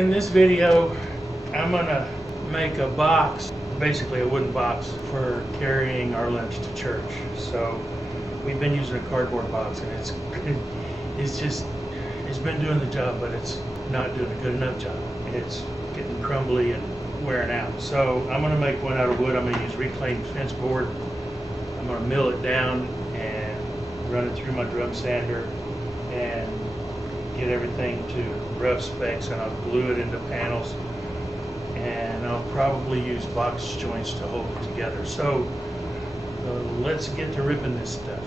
In this video, I'm gonna make a box, basically a wooden box for carrying our lunch to church. So we've been using a cardboard box, and it's been doing the job, but it's not doing a good enough job. It's getting crumbly and wearing out. So I'm gonna make one out of wood. I'm gonna use reclaimed fence board. I'm gonna mill it down and run it through my drum sander and get everything to rough specs, and I'll glue it into panels, and I'll probably use box joints to hold it together. So let's get to ripping this stuff.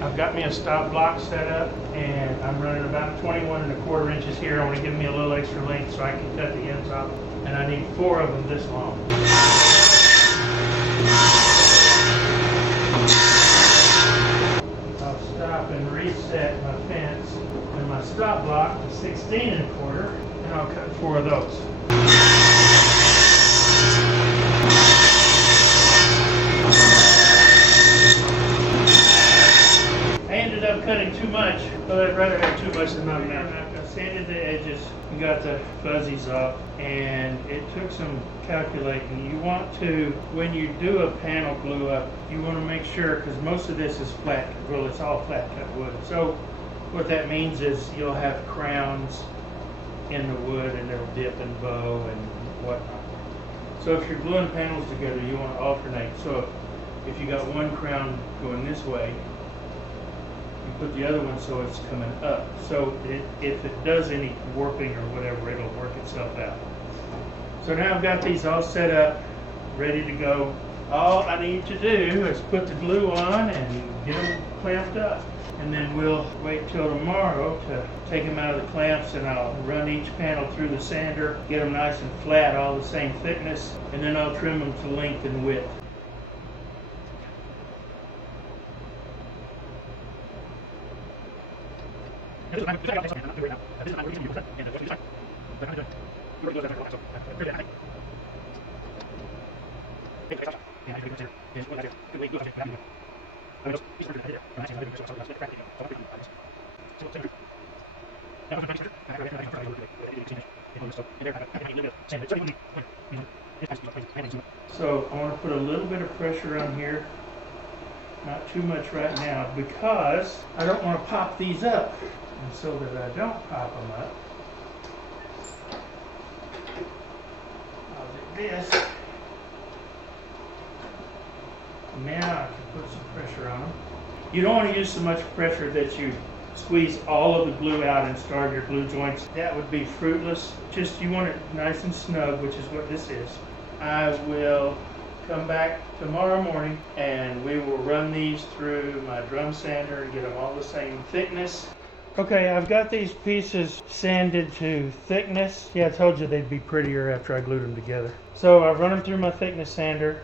I've got me a stop block set up, and I'm running about 21¼ inches here. I want to give me a little extra length so I can cut the ends off, and I need 4 of them this long. I'll stop and reset my fence and my stop block to 16¼ and I'll cut 4 of those. Cutting too much, but I'd rather have too much than not enough. I sanded the edges and got the fuzzies off, and it took some calculating. You want to, when you do a panel glue up, you want to make sure, because most of this is flat, well, it's all flat cut wood. So what that means is you'll have crowns in the wood, and they'll dip and bow and whatnot. So if you're gluing panels together, you want to alternate. So if you got one crown going this way, put the other one so it's coming up. So if it does any warping or whatever, it'll work itself out. So now I've got these all set up, ready to go. All I need to do is put the glue on and get them clamped up. And then we'll wait till tomorrow to take them out of the clamps, and I'll run each panel through the sander, get them nice and flat, all the same thickness, and then I'll trim them to length and width. So I want to put a little bit of pressure on here, not too much right now, because I don't want to pop these up. And so that I don't pop them up, I'll do this. Now I can put some pressure on them. You don't want to use so much pressure that you squeeze all of the glue out and starve your glue joints. That would be fruitless. Just you want it nice and snug, which is what this is. I will come back tomorrow morning and we will run these through my drum sander and get them all the same thickness. Okay, I've got these pieces sanded to thickness. Yeah, I told you they'd be prettier after I glued them together. So I've run them through my thickness sander.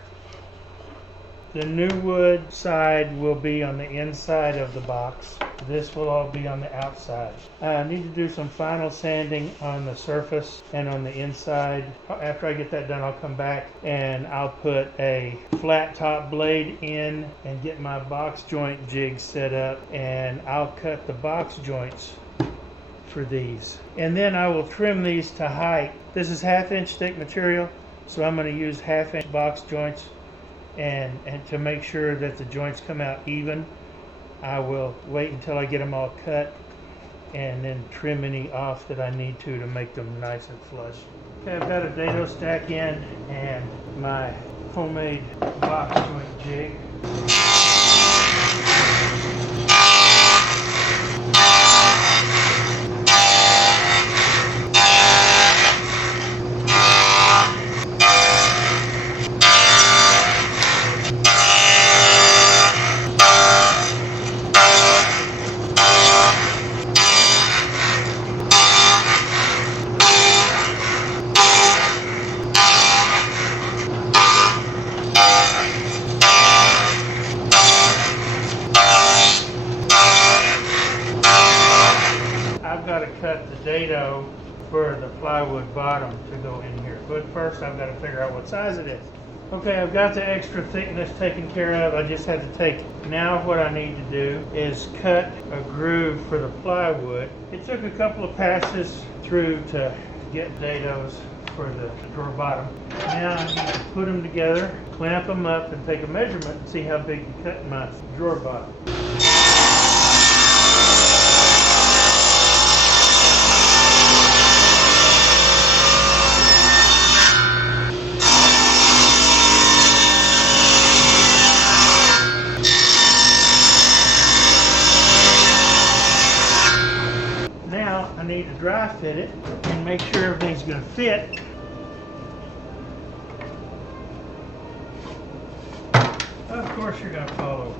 The new wood side will be on the inside of the box. This will all be on the outside. I need to do some final sanding on the surface and on the inside. After I get that done, I'll come back and I'll put a flat top blade in and get my box joint jig set up, and I'll cut the box joints for these. And then I will trim these to height. This is 1/2 inch thick material, so I'm going to use 1/2 inch box joints, and to make sure that the joints come out even, I will wait until I get them all cut and then trim any off that I need to make them nice and flush. Okay, I've got a dado stack in and my homemade box joint jig. I've got to cut the dado for the plywood bottom to go in here. But first I've got to figure out what size it is. Okay, I've got the extra thickness taken care of. I just had to take, now what I need to do is cut a groove for the plywood. It took a couple of passes through to get dados for the drawer bottom. Now I need to put them together, clamp them up, and take a measurement and see how big to cut my drawer bottom. I need to dry fit it and make sure everything's going to fit. Of course you're going to fall over.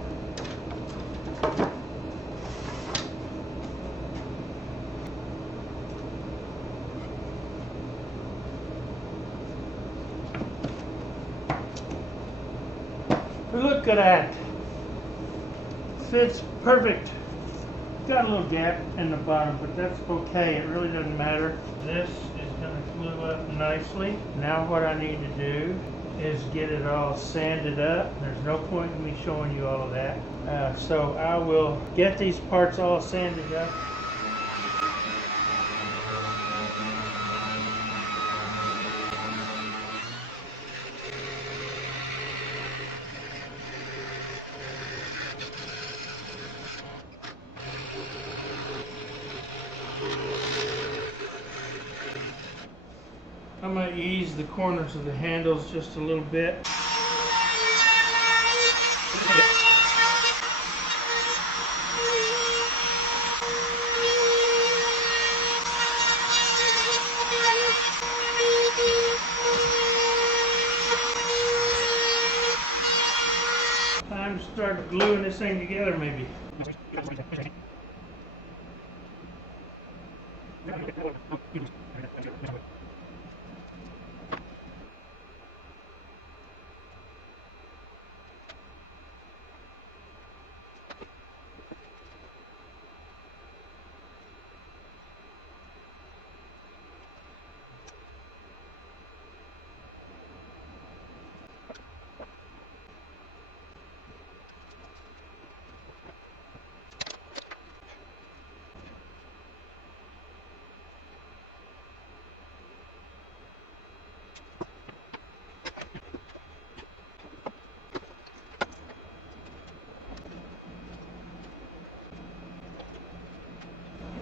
But look at that. Fits perfect. Got a little gap in the bottom, but that's okay. It really doesn't matter. This is going to glue up nicely. Now what I need to do is get it all sanded up. There's no point in me showing you all of that. So I will get these parts all sanded up. I'm going to ease the corners of the handles just a little bit. Time to start gluing this thing together maybe.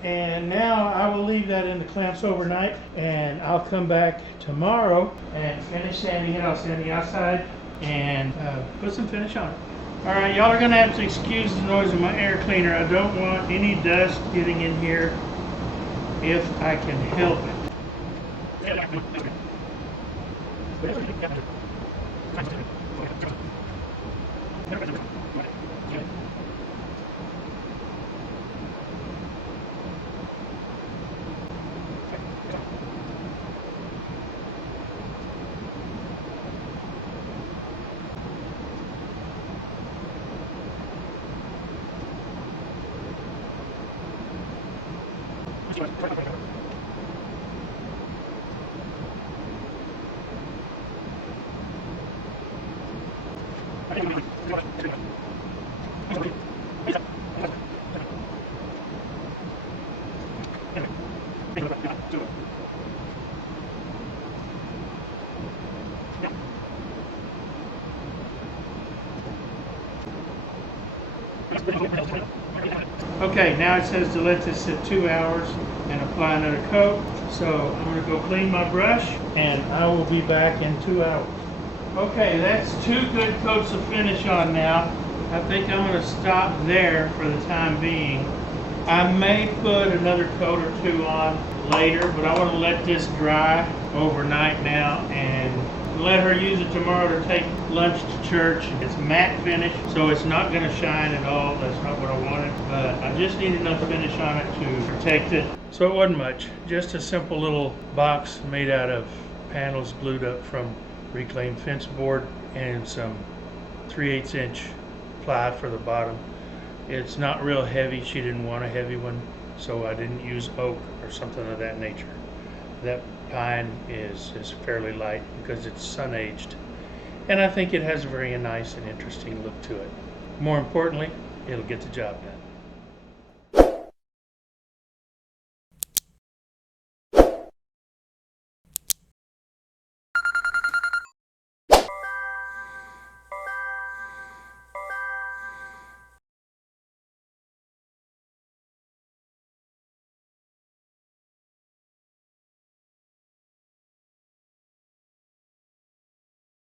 And now I will leave that in the clamps overnight, and I'll come back tomorrow and finish sanding it. I'll sand the outside and put some finish on it. All right, y'all are gonna have to excuse the noise of my air cleaner. I don't want any dust getting in here if I can help it. Okay, now it says to let this sit 2 hours and apply another coat. So I'm going to go clean my brush and I will be back in 2 hours. Okay, that's 2 good coats of finish on now. I think I'm going to stop there for the time being. I may put another coat or 2 on later, but I want to let this dry overnight now and let her use it tomorrow to take lunch to church. It's matte finish, so it's not going to shine at all. That's not what I wanted, but I just need enough finish on it to protect it. So it wasn't much, just a simple little box made out of panels glued up from reclaimed fence board and some 3/8 inch ply for the bottom. It's not real heavy. She didn't want a heavy one, so I didn't use oak or something of that nature. That pine is fairly light because it's sun aged, and I think it has a very nice and interesting look to it. More importantly, it'll get the job done.